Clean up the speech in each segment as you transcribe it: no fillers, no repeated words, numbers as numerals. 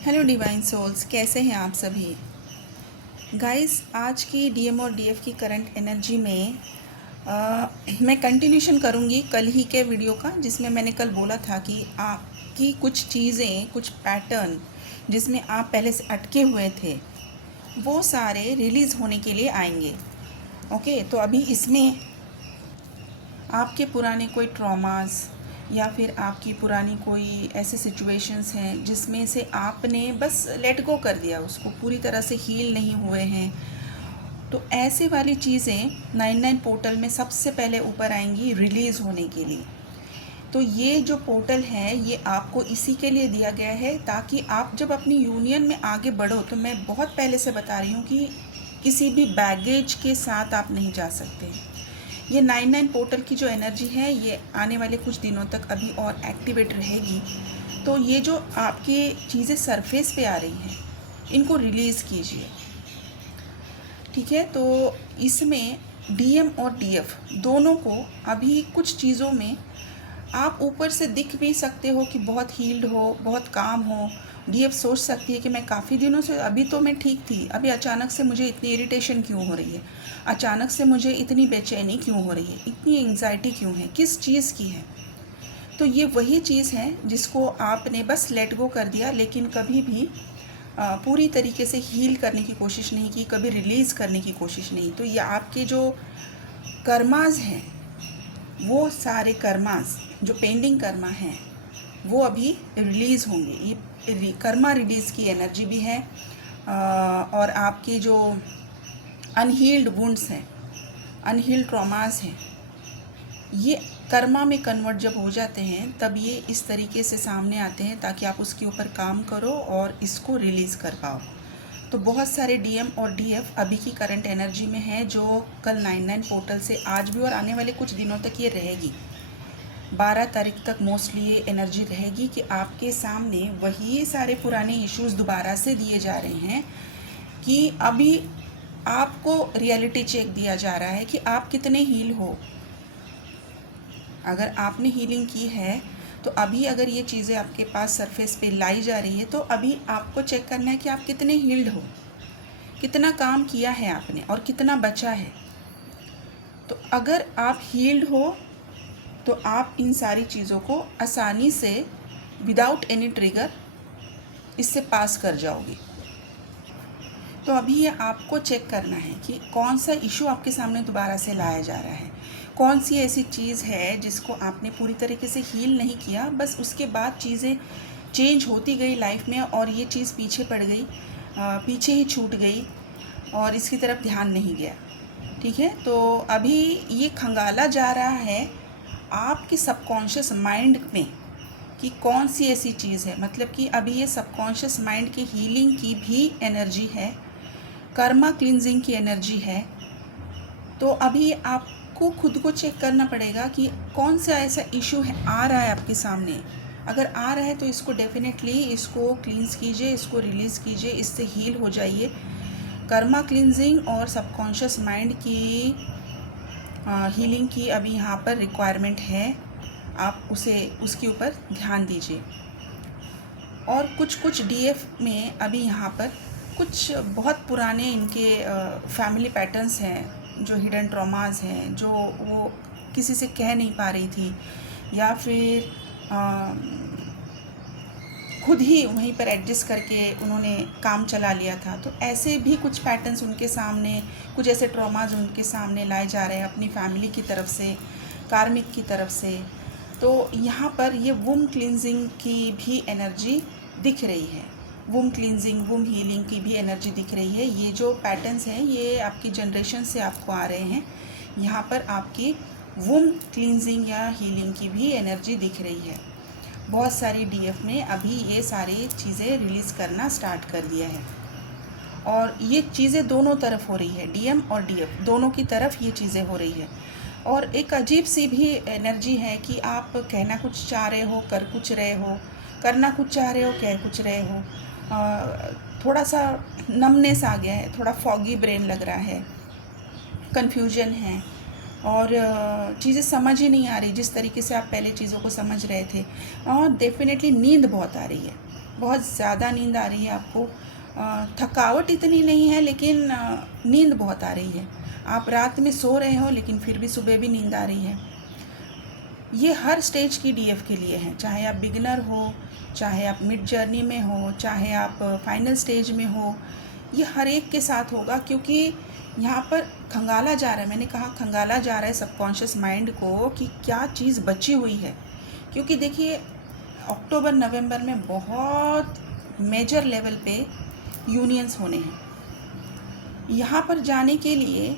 Hello divine souls, कैसे हैं आप सभी गाइस। आज की डीएम और डीएफ की करंट एनर्जी में मैं कंटिन्यूशन करूंगी कल ही के वीडियो का, जिसमें मैंने कल बोला था कि आपकी कुछ चीज़ें, कुछ पैटर्न जिसमें आप पहले से अटके हुए थे, वो सारे रिलीज़ होने के लिए आएंगे। ओके, तो अभी इसमें आपके पुराने कोई ट्रॉमास या फिर आपकी पुरानी कोई ऐसे सिचुएशंस हैं जिसमें से आपने बस लेट गो कर दिया, उसको पूरी तरह से हील नहीं हुए हैं, तो ऐसे वाली चीज़ें 99 पोर्टल में सबसे पहले ऊपर आएंगी रिलीज़ होने के लिए। तो ये जो पोर्टल है ये आपको इसी के लिए दिया गया है ताकि आप जब अपनी यूनियन में आगे बढ़ो, तो मैं बहुत पहले से बता रही हूँ कि किसी भी बैगेज के साथ आप नहीं जा सकते। ये 99 पोर्टल की जो एनर्जी है ये आने वाले कुछ दिनों तक अभी और एक्टिवेट रहेगी। तो ये जो आपकी चीज़ें सरफेस पे आ रही हैं, इनको रिलीज़ कीजिए, ठीक है। तो इसमें डीएम और डीएफ दोनों को अभी कुछ चीज़ों में आप ऊपर से दिख भी सकते हो कि बहुत हील्ड हो, बहुत काम हो। डीएफ सोच सकती है कि मैं काफ़ी दिनों से, अभी तो मैं ठीक थी, अभी अचानक से मुझे इतनी इरिटेशन क्यों हो रही है, अचानक से मुझे इतनी बेचैनी क्यों हो रही है, इतनी एंग्जाइटी क्यों है, किस चीज़ की है। तो ये वही चीज़ है जिसको आपने बस लेट गो कर दिया, लेकिन कभी भी पूरी तरीके से हील करने की कोशिश नहीं की, कभी रिलीज़ करने की कोशिश नहीं। तो ये आपके जो कर्मास हैं, वो सारे कर्मास जो पेंडिंग कर्मा हैं वो अभी रिलीज़ होंगे। ये कर्मा रिलीज़ की एनर्जी भी है। और आपके जो अनहील्ड वुंड्स हैं, अनहील्ड ट्रॉमास हैं, ये कर्मा में कन्वर्ट जब हो जाते हैं तब ये इस तरीके से सामने आते हैं ताकि आप उसके ऊपर काम करो और इसको रिलीज़ कर पाओ। तो बहुत सारे डीएम और डीएफ अभी की करंट एनर्जी में है जो कल 99 पोर्टल से आज भी और आने वाले कुछ दिनों तक ये रहेगी। 12 तारीख तक मोस्टली ये एनर्जी रहेगी कि आपके सामने वही सारे पुराने इश्यूज दोबारा से दिए जा रहे हैं कि अभी आपको रियलिटी चेक दिया जा रहा है कि आप कितने हील हो। अगर आपने हीलिंग की है तो अभी अगर ये चीज़ें आपके पास सरफेस पे लाई जा रही है तो अभी आपको चेक करना है कि आप कितने हील्ड हो, कितना काम किया है आपने और कितना बचा है। तो अगर आप हील्ड हो तो आप इन सारी चीज़ों को आसानी से विदाउट एनी ट्रिगर इससे पास कर जाओगे। तो अभी ये आपको चेक करना है कि कौन सा इशू आपके सामने दोबारा से लाया जा रहा है, कौन सी ऐसी चीज़ है जिसको आपने पूरी तरीके से हील नहीं किया, बस उसके बाद चीज़ें चेंज होती गई लाइफ में और ये चीज़ पीछे पड़ गई, पीछे ही छूट गई और इसकी तरफ ध्यान नहीं गया, ठीक है। तो अभी ये खंगाला जा रहा है आपके सबकॉन्शियस माइंड में कि कौन सी ऐसी चीज़ है, मतलब कि अभी ये सबकॉन्शियस माइंड की हीलिंग की भी एनर्जी है, कर्मा क्लिनजिंग की एनर्जी है। तो अभी आपको खुद को चेक करना पड़ेगा कि कौन सा ऐसा इशू है आ रहा है आपके सामने। अगर आ रहा है तो इसको डेफिनेटली इसको क्लींस कीजिए, इसको रिलीज़ कीजिए, इससे हील हो जाइए। कर्मा क्लिनजिंग और सबकॉन्शियस माइंड की हीलिंग की अभी यहाँ पर रिक्वायरमेंट है, आप उसे उसके ऊपर ध्यान दीजिए। और कुछ डीएफ में अभी यहाँ पर कुछ बहुत पुराने इनके फैमिली पैटर्न्स हैं, जो हिडन ट्रॉमास हैं, जो वो किसी से कह नहीं पा रही थी या फिर खुद ही वहीं पर एडजस्ट करके उन्होंने काम चला लिया था। तो ऐसे भी कुछ पैटर्न्स उनके सामने, कुछ ऐसे ट्रॉमाज उनके सामने लाए जा रहे हैं अपनी फैमिली की तरफ से, कार्मिक की तरफ से। तो यहाँ पर ये वुम क्लिनजिंग की भी एनर्जी दिख रही है, वुम क्लिनजिंग, वुम हीलिंग की भी एनर्जी दिख रही है। ये जो पैटर्न्स हैं ये आपकी जनरेशन से आपको आ रहे हैं। यहाँ पर आपकी वुम क्लिनजिंग या हीलिंग की भी एनर्जी दिख रही है। बहुत सारी डीएफ में अभी ये सारी चीज़ें रिलीज़ करना स्टार्ट कर दिया है और ये चीज़ें दोनों तरफ हो रही है, डीएम और डीएफ दोनों की तरफ ये चीज़ें हो रही है। और एक अजीब सी भी एनर्जी है कि आप कहना कुछ चाह रहे हो, कर कुछ रहे हो, करना कुछ चाह रहे हो, कह कुछ रहे हो। थोड़ा सा नमनेस आ गया है, थोड़ा फॉगी ब्रेन लग रहा है, कन्फ्यूजन है और चीज़ें समझ ही नहीं आ रही जिस तरीके से आप पहले चीज़ों को समझ रहे थे। और डेफिनेटली नींद बहुत आ रही है, बहुत ज़्यादा नींद आ रही है आपको, थकावट इतनी नहीं है लेकिन नींद बहुत आ रही है। आप रात में सो रहे हो लेकिन फिर भी सुबह भी नींद आ रही है। ये हर स्टेज की डीएफ के लिए है, चाहे आप बिगिनर हो, चाहे आप मिड जर्नी में हो, चाहे आप फाइनल स्टेज में हो, ये हर एक के साथ होगा। क्योंकि यहाँ पर खंगाला जा रहा है, मैंने कहा खंगाला जा रहा है सबकॉन्शियस माइंड को कि क्या चीज़ बची हुई है। क्योंकि देखिए अक्टूबर नवंबर में बहुत मेजर लेवल पे यूनियंस होने हैं। यहाँ पर जाने के लिए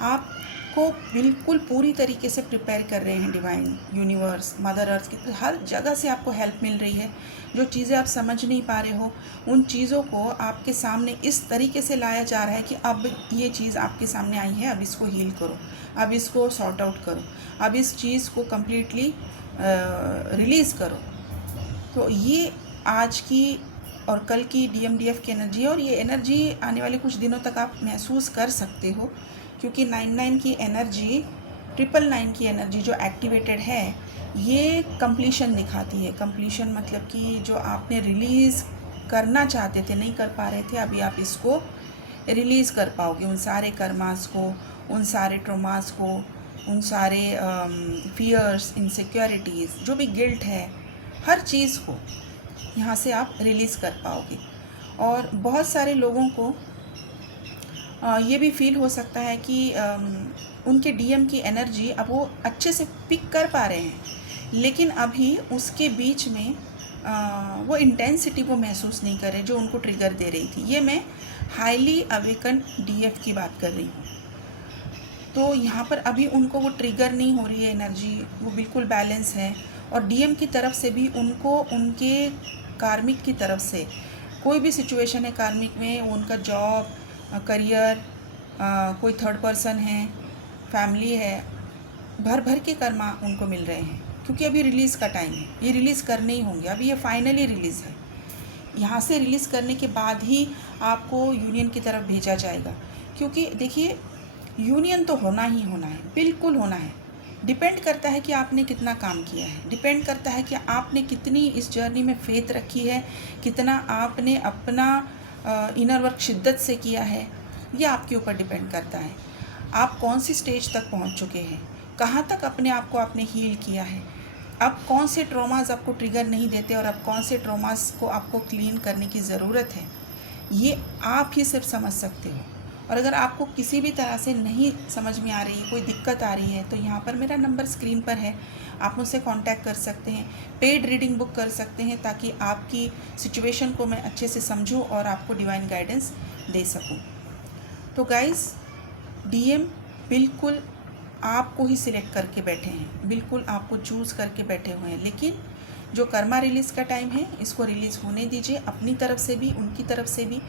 आपको बिल्कुल पूरी तरीके से प्रिपेयर कर रहे हैं डिवाइन यूनिवर्स, मदर अर्थ की हर जगह से आपको हेल्प मिल रही है। जो चीज़ें आप समझ नहीं पा रहे हो उन चीज़ों को आपके सामने इस तरीके से लाया जा रहा है कि अब ये चीज़ आपके सामने आई है, अब इसको हील करो, अब इसको सॉर्ट आउट करो, अब इस चीज़ को कम्प्लीटली रिलीज़ करो। तो ये आज की और कल की DMDF की एनर्जी है, और ये एनर्जी आने वाले कुछ दिनों तक आप महसूस कर सकते हो। क्योंकि 99 की एनर्जी, 999 की एनर्जी जो एक्टिवेटेड है, ये कंप्लीशन दिखाती है। कंप्लीशन मतलब कि जो आपने रिलीज़ करना चाहते थे, नहीं कर पा रहे थे, अभी आप इसको रिलीज़ कर पाओगे। उन सारे कर्मास को, उन सारे ट्रोमास को, उन सारे फियर्स, इनसिक्योरिटीज़, जो भी गिल्ट है, हर चीज़ को यहाँ से आप रिलीज़ कर पाओगे। और बहुत सारे लोगों को ये भी फील हो सकता है कि उनके DM की एनर्जी अब वो अच्छे से पिक कर पा रहे हैं, लेकिन अभी उसके बीच में वो इंटेंसिटी वो महसूस नहीं कर रहे जो उनको ट्रिगर दे रही थी। ये मैं हाईली अवेकन DF की बात कर रही हूँ। तो यहाँ पर अभी उनको वो ट्रिगर नहीं हो रही है एनर्जी, वो बिल्कुल बैलेंस है। और DM की तरफ से भी उनको उनके कार्मिक की तरफ से कोई भी सिचुएशन है कार्मिक में, उनका जॉब, करियर, कोई थर्ड पर्सन है, फैमिली है, भर भर के कर्मा उनको मिल रहे हैं। क्योंकि अभी रिलीज़ का टाइम है, ये रिलीज़ करने ही होंगे। अभी ये फाइनली रिलीज़ है, यहाँ से रिलीज़ करने के बाद ही आपको यूनियन की तरफ भेजा जाएगा। क्योंकि देखिए यूनियन तो होना ही होना है, बिल्कुल होना है। डिपेंड करता है कि आपने कितना काम किया है, डिपेंड करता है कि आपने कितनी इस जर्नी में फेथ रखी है, कितना आपने अपना इनर वर्क शिद्दत से किया है। ये आपके ऊपर डिपेंड करता है। आप कौन सी स्टेज तक पहुंच चुके हैं, कहाँ तक अपने आप को आपने हील किया है, अब कौन से ट्रॉमास आपको ट्रिगर नहीं देते और अब कौन से ट्रॉमास को आपको क्लीन करने की ज़रूरत है, ये आप ही सिर्फ समझ सकते हो। और अगर आपको किसी भी तरह से नहीं समझ में आ रही है, कोई दिक्कत आ रही है, तो यहाँ पर मेरा नंबर स्क्रीन पर है, आप मुझसे कांटेक्ट कर सकते हैं, पेड रीडिंग बुक कर सकते हैं, ताकि आपकी सिचुएशन को मैं अच्छे से समझूं और आपको डिवाइन गाइडेंस दे सकूं। तो गाइस, DM बिल्कुल आपको ही सिलेक्ट करके बैठे हैं, बिल्कुल आपको चूज़ करके बैठे हुए हैं। लेकिन जो कर्मा रिलीज़ का टाइम है, इसको रिलीज़ होने दीजिए, अपनी तरफ से भी, उनकी तरफ से भी।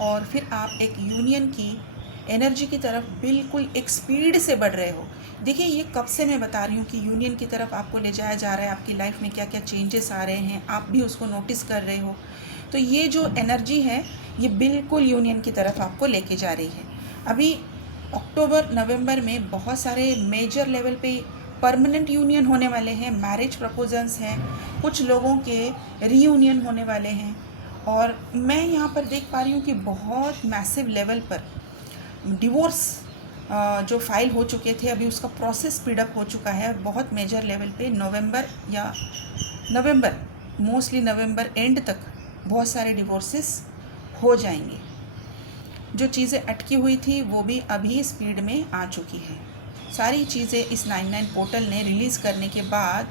और फिर आप एक यूनियन की एनर्जी की तरफ बिल्कुल एक स्पीड से बढ़ रहे हो। देखिए ये कब से मैं बता रही हूँ कि यूनियन की तरफ आपको ले जाया जा रहा है, आपकी लाइफ में क्या क्या चेंजेस आ रहे हैं, आप भी उसको नोटिस कर रहे हो। तो ये जो एनर्जी है, ये बिल्कुल यूनियन की तरफ आपको लेके जा रही है। अभी अक्टूबर नवंबर में बहुत सारे मेजर लेवल पे परमानेंट यूनियन होने वाले हैं, मैरिज प्रपोजल्स हैं, कुछ लोगों के रीयूनियन होने वाले हैं। और मैं यहाँ पर देख पा रही हूँ कि बहुत मैसिव लेवल पर डिवोर्स जो फाइल हो चुके थे, अभी उसका प्रोसेस स्पीडअप हो चुका है बहुत मेजर लेवल पे। नवंबर मोस्टली नवंबर एंड तक बहुत सारे डिवोर्सेस हो जाएंगे। जो चीज़ें अटकी हुई थी वो भी अभी स्पीड में आ चुकी है। सारी चीज़ें इस 99 पोर्टल ने रिलीज़ करने के बाद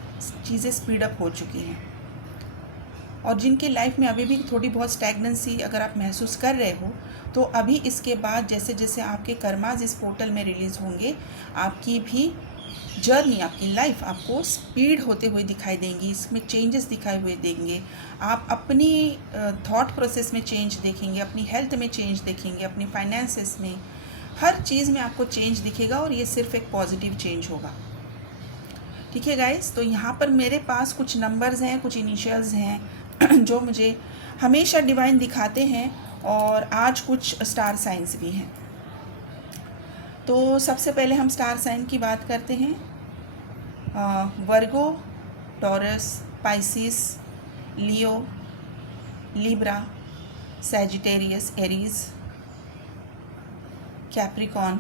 चीज़ें स्पीडअप हो चुकी हैं। और जिनके लाइफ में अभी भी थोड़ी बहुत स्टैग्नेंसी अगर आप महसूस कर रहे हो, तो अभी इसके बाद जैसे जैसे आपके कर्माज इस पोर्टल में रिलीज़ होंगे, आपकी भी जर्नी, आपकी लाइफ आपको स्पीड होते हुए दिखाई देंगी, इसमें चेंजेस दिखाए हुए देंगे। आप अपनी थॉट प्रोसेस में चेंज देखेंगे, अपनी हेल्थ में चेंज देखेंगे, अपनी फाइनेंसेस में, हर चीज़ में आपको चेंज दिखेगा। और ये सिर्फ एक पॉजिटिव चेंज होगा। ठीक है गाइस, तो यहाँ पर मेरे पास कुछ नंबर्स हैं, कुछ इनिशियल्स हैं जो मुझे हमेशा डिवाइन दिखाते हैं, और आज कुछ स्टार साइंस भी हैं। तो सबसे पहले हम स्टार साइन की बात करते हैं। वर्गो, टॉरस, पाइसिस, लियो, लिब्रा, सैजिटेरियस, एरीज, कैप्रिकॉन,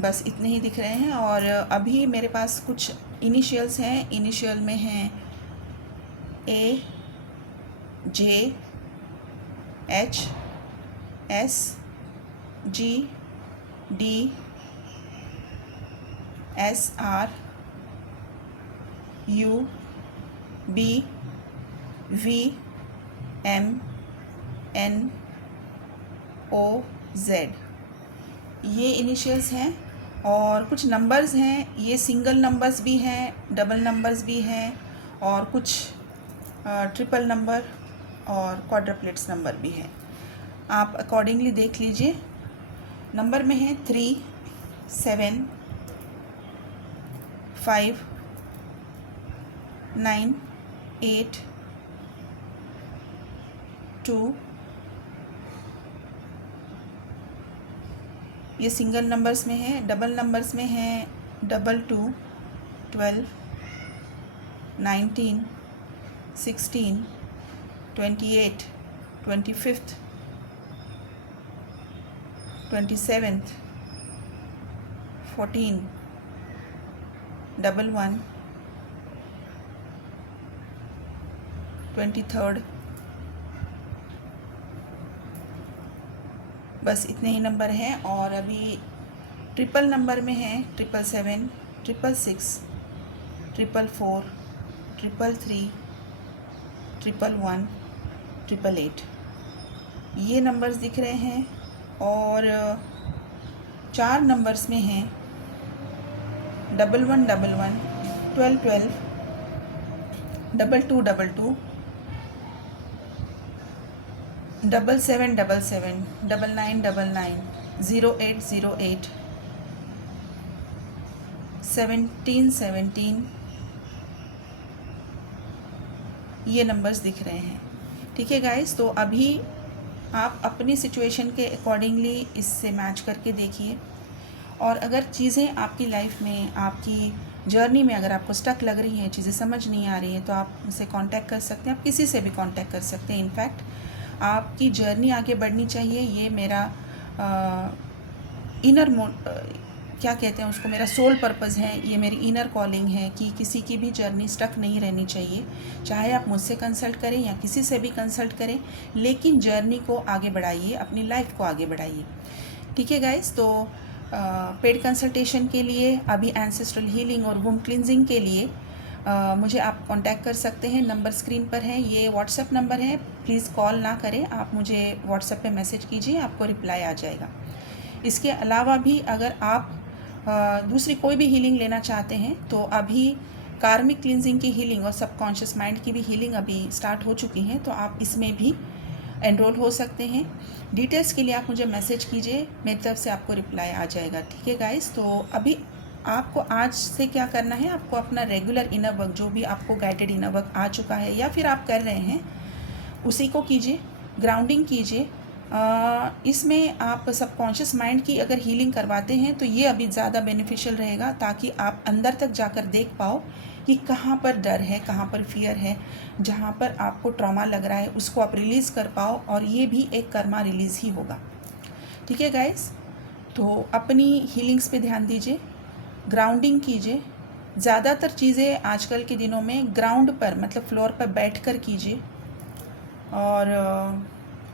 बस इतने ही दिख रहे हैं। और अभी मेरे पास कुछ इनिशियल्स हैं। इनिशियल में हैं A, J, H, S, G, D, S, R, U, B, V, M, N, O, Z, ये इनिशियल्स हैं। और कुछ नंबर्स हैं, ये सिंगल नंबर्स भी हैं, डबल नंबर्स भी हैं, और कुछ ट्रिपल नंबर और क्वाड्रप्लेट्स नंबर भी हैं। आप अकॉर्डिंगली देख लीजिए। नंबर में है 3, 7, 5, 9, 8, 2, ये सिंगल नंबर्स में है। डबल नंबर्स में है 2, 12, 19, 16, 28, 25, 27, 14, 11, 23, बस इतने ही नंबर हैं। और अभी ट्रिपल नंबर में है 777, 666, 444, 333, 111, 888, ये नंबर्स दिख रहे हैं। और 4 नंबर्स में हैं 1111, 1212, 2222, 7777, 9999, 0808, 1717, ये नंबर्स दिख रहे हैं। ठीक है गाइस, तो अभी आप अपनी सिचुएशन के अकॉर्डिंगली इससे मैच करके देखिए। और अगर चीज़ें आपकी लाइफ में, आपकी जर्नी में अगर आपको स्टक लग रही हैं, चीज़ें समझ नहीं आ रही हैं, तो आप मुझसे कांटेक्ट कर सकते हैं। आप किसी से भी कांटेक्ट कर सकते हैं। इनफैक्ट आपकी जर्नी आगे बढ़नी चाहिए, ये मेरा इनर क्या कहते हैं उसको, मेरा सोल पर्पज़ है, ये मेरी इनर कॉलिंग है कि किसी की भी जर्नी स्टक नहीं रहनी चाहिए। चाहे आप मुझसे कंसल्ट करें या किसी से भी कंसल्ट करें, लेकिन जर्नी को आगे बढ़ाइए, अपनी लाइफ को आगे बढ़ाइए। ठीक है गाइस, तो पेड कंसल्टेशन के लिए, अभी एंसेस्ट्रल हीलिंग और वुम क्लिनजिंग के लिए मुझे आप कांटेक्ट कर सकते हैं। नंबर स्क्रीन पर है, ये व्हाट्सएप नंबर है। प्लीज़ कॉल ना करें, आप मुझे व्हाट्सएप पे मैसेज कीजिए, आपको रिप्लाई आ जाएगा। इसके अलावा भी अगर आप दूसरी कोई भी हीलिंग लेना चाहते हैं, तो अभी कार्मिक क्लिनजिंग की हीलिंग और सबकॉन्शियस माइंड की भी हीलिंग अभी स्टार्ट हो चुकी हैं, तो आप इसमें भी एनरोल हो सकते हैं। डिटेल्स के लिए आप मुझे मैसेज कीजिए, मेरी तरफ से आपको रिप्लाई आ जाएगा। ठीक है गाइस, तो अभी आपको आज से क्या करना है, आपको अपना रेगुलर इनर वर्क, जो भी आपको गाइडेड इनर वर्क आ चुका है या फिर आप कर रहे हैं, उसी को कीजिए। ग्राउंडिंग कीजिए। इसमें आप सबकॉन्शियस माइंड की अगर हीलिंग करवाते हैं तो ये अभी ज़्यादा बेनिफिशियल रहेगा, ताकि आप अंदर तक जाकर देख पाओ कि कहाँ पर डर है, कहाँ पर फियर है, जहाँ पर आपको ट्रॉमा लग रहा है उसको आप रिलीज़ कर पाओ, और ये भी एक कर्मा रिलीज़ ही होगा। ठीक है गाइस, तो अपनी हीलिंग्स पे ध्यान दीजिए, ग्राउंडिंग कीजिए। ज़्यादातर चीज़ें आजकल के दिनों में ग्राउंड पर, मतलब फ्लोर पर बैठकर कीजिए, और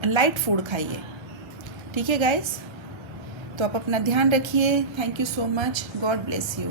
लाइट फूड खाइए। ठीक है गाइस, तो आप अपना ध्यान रखिए। Thank you so much, God bless you.